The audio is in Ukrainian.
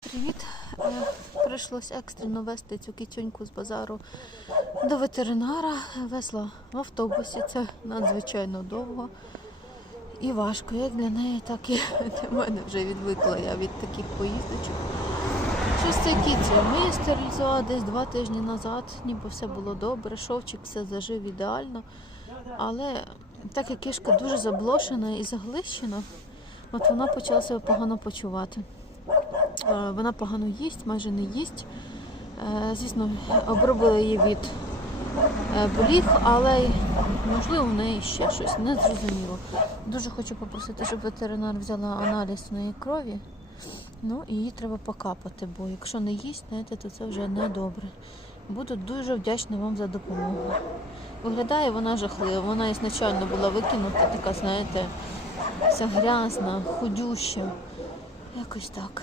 Привіт! Е, Прийшлось екстрено вести цю кітюньку з базару до ветеринара. Везла в автобусі. Це надзвичайно довго і важко. Як для неї, так і для мене вже відвикла я від таких поїздочок. Щось це кіцею. Ми стерилізували десь два тижні назад, ніби все було добре, шовчик все зажив ідеально. Але так як кішка дуже заблошена і заглищена, от вона почала себе погано почувати. Е, Вона погано їсть, майже не їсть. Е, Звісно, обробили її від е, боліг, але можливо в неї ще щось не зрозуміло. Дуже хочу попросити, щоб ветеринар взяла аналіз неї крові. Ну і її треба покапати, бо якщо не їсть, знаєте, то це вже не добре. Буду дуже вдячна вам за допомогу. Виглядає вона жахливо. Вона ізначально була викинута, така, знаєте, вся грязна, худюща. Якось так.